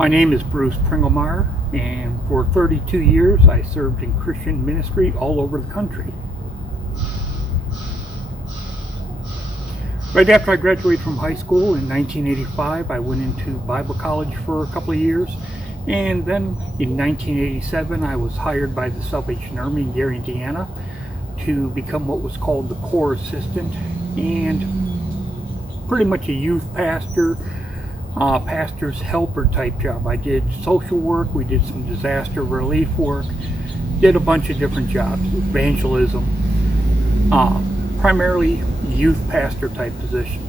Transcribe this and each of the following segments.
My name is Bruce Pringlemeyer, and for 32 years I served in Christian ministry all over the country. Right after I graduated from high school in 1985, I went into Bible college for a couple of years, and then in 1987 I was hired by the Salvation Army in Gary, Indiana to become what was called the Corps Assistant, and pretty much a youth pastor, pastor's helper type job. I did social work, we did some disaster relief work, did a bunch of different jobs, evangelism, primarily youth pastor type position.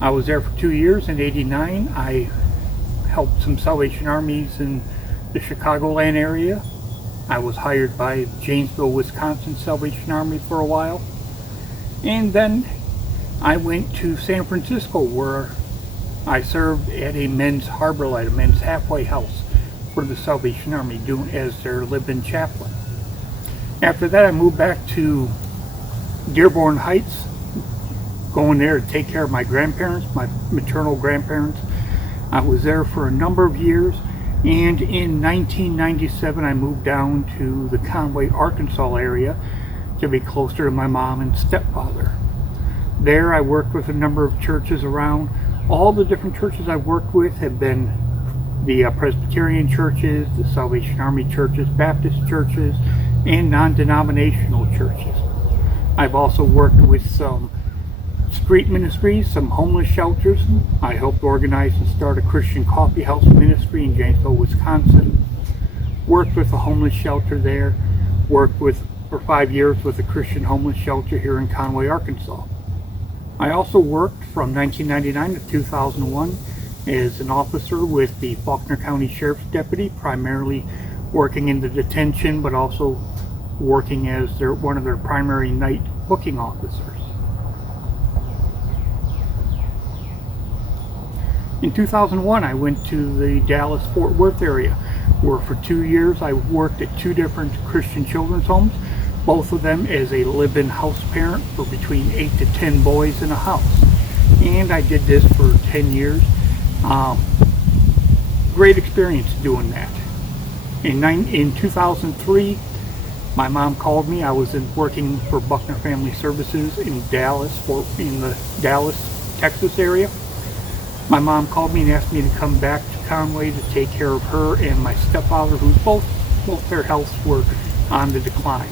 I was there for 2 years. In '89 I helped some Salvation Armies in the Chicagoland area. I was hired by Janesville, Wisconsin Salvation Army for a while, and then I went to San Francisco where I served at a men's harbor light, a men's halfway house for the Salvation Army, doing as their live-in chaplain. After that I moved back to Dearborn Heights, going there to take care of my grandparents, my maternal grandparents. I was there for a number of years, and in 1997 I moved down to the Conway, Arkansas area to be closer to my mom and stepfather. There I worked with a number of churches around. All the different churches I've worked with have been the Presbyterian churches, the Salvation Army churches, Baptist churches, and non-denominational churches. I've also worked with some street ministries, some homeless shelters. I helped organize and start a Christian coffee house ministry in Janesville, Wisconsin. Worked with a homeless shelter there. Worked with for 5 years with a Christian homeless shelter here in Conway, Arkansas. I also worked from 1999 to 2001 as an officer with the Faulkner County Sheriff's Deputy, primarily working in the detention, but also working as one of their primary night booking officers. In 2001, I went to the Dallas-Fort Worth area, where for 2 years I worked at 2 different Christian children's homes, both of them as a live-in house parent for between 8 to 10 boys in a house. And I did this for 10 years. Great experience doing that. In 2003, my mom called me. I was working for Buckner Family Services in Dallas, in the Dallas, Texas area. My mom called me and asked me to come back to Conway to take care of her and my stepfather, who both their healths were on the decline.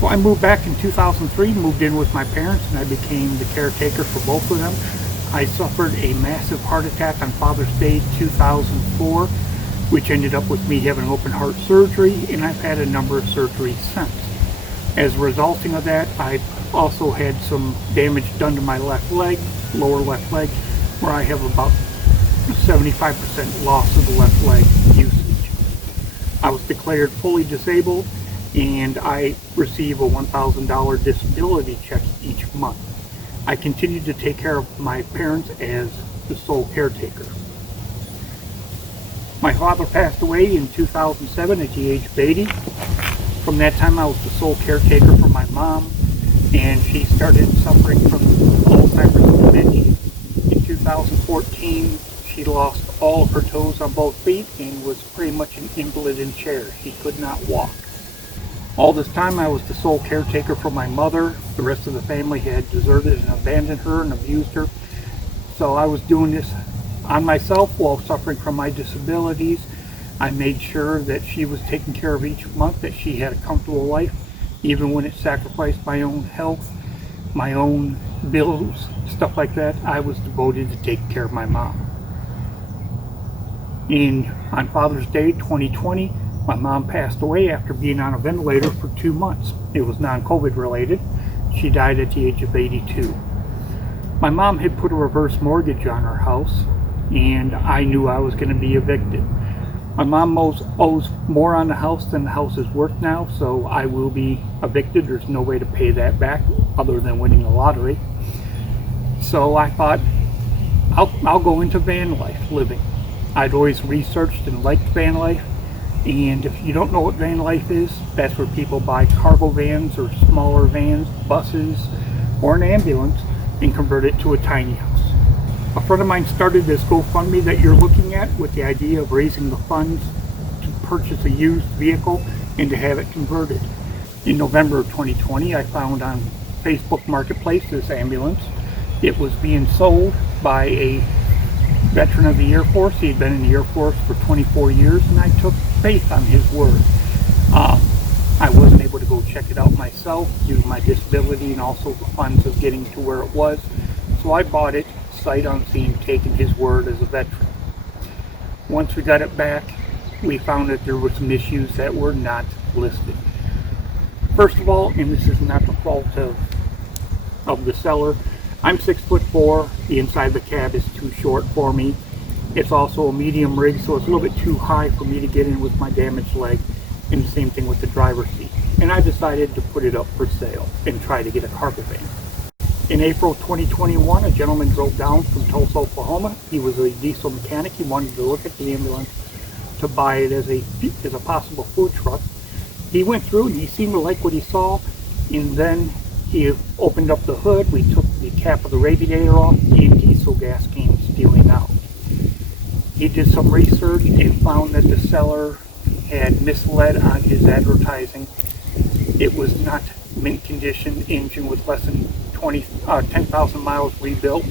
So I moved back in 2003, moved in with my parents, and I became the caretaker for both of them. I suffered a massive heart attack on Father's Day 2004, which ended up with me having open heart surgery, and I've had a number of surgeries since. As a resulting of that, I've also had some damage done to my left leg, lower left leg, where I have about 75% loss of the left leg usage. I was declared fully disabled, and I receive a $1,000 disability check each month. I continue to take care of my parents as the sole caretaker. My father passed away in 2007 at the age of 80. From that time I was the sole caretaker for my mom, and she started suffering from Alzheimer's and dementia. In 2014, she lost all of her toes on both feet and was pretty much an invalid in chairs. She could not walk. All this time I was the sole caretaker for my mother. The rest of the family had deserted and abandoned her and abused her. So I was doing this on myself while suffering from my disabilities. I made sure that she was taken care of each month, that she had a comfortable life, even when it sacrificed my own health, my own bills, stuff like that. I was devoted to taking care of my mom. On Father's Day 2020, my mom passed away after being on a ventilator for 2 months. It was non-COVID related. She died at the age of 82. My mom had put a reverse mortgage on her house, and I knew I was going to be evicted. My mom owes more on the house than the house is worth now, so I will be evicted. There's no way to pay that back other than winning the lottery. So I thought, I'll go into van life living. I'd always researched and liked van life. And if you don't know what van life is, that's where people buy cargo vans or smaller vans, buses, or an ambulance and convert it to a tiny house. A friend of mine started this GoFundMe that you're looking at with the idea of raising the funds to purchase a used vehicle and to have it converted. In November of 2020, I found on Facebook Marketplace this ambulance. It was being sold by a veteran of the Air Force. He had been in the Air Force for 24 years, and I took faith on his word. I wasn't able to go check it out myself due to my disability and also the funds of getting to where it was. So I bought it sight unseen, taking his word as a veteran. Once we got it back, we found that there were some issues that were not listed. First of all, and this is not the fault of the seller, I'm 6'4". The inside of the cab is too short for me. It's also a medium rig, so it's a little bit too high for me to get in with my damaged leg. And the same thing with the driver's seat. And I decided to put it up for sale and try to get a cargo van. In April 2021, a gentleman drove down from Tulsa, Oklahoma. He was a diesel mechanic. He wanted to look at the ambulance to buy it as a possible food truck. He went through and he seemed to like what he saw, and then he opened up the hood. We took the cap of the radiator off, and diesel gas came spewing out. He did some research and found that the seller had misled on his advertising. It was not mint condition engine with less than 10,000 miles rebuilt.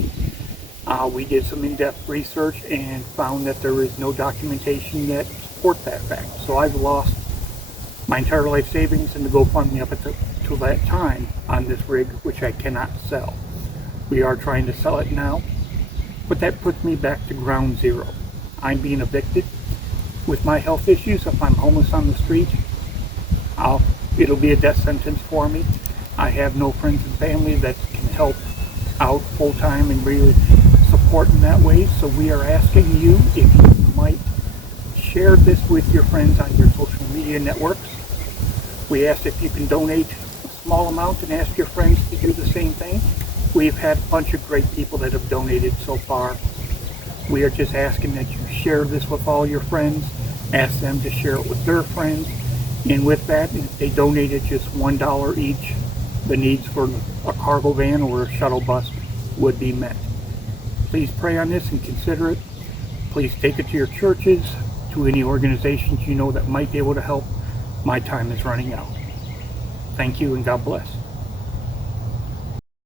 We did some in-depth research and found that there is no documentation that support that fact. So I've lost my entire life savings and the GoFundMe up to that time on this rig, which I cannot sell. We are trying to sell it now, but that puts me back to ground zero. I'm being evicted. With my health issues, if I'm homeless on the street, it'll be a death sentence for me. I have no friends and family that can help out full time and really support in that way. So we are asking you if you might share this with your friends on your social media networks. We ask if you can donate a small amount and ask your friends to do the same thing. We've had a bunch of great people that have donated so far. We are just asking that you share this with all your friends, ask them to share it with their friends, and with that, if they donated just $1 each, the needs for a cargo van or a shuttle bus would be met. Please pray on this and consider it. Please take it to your churches, to any organizations you know that might be able to help. My time is running out. Thank you and God bless.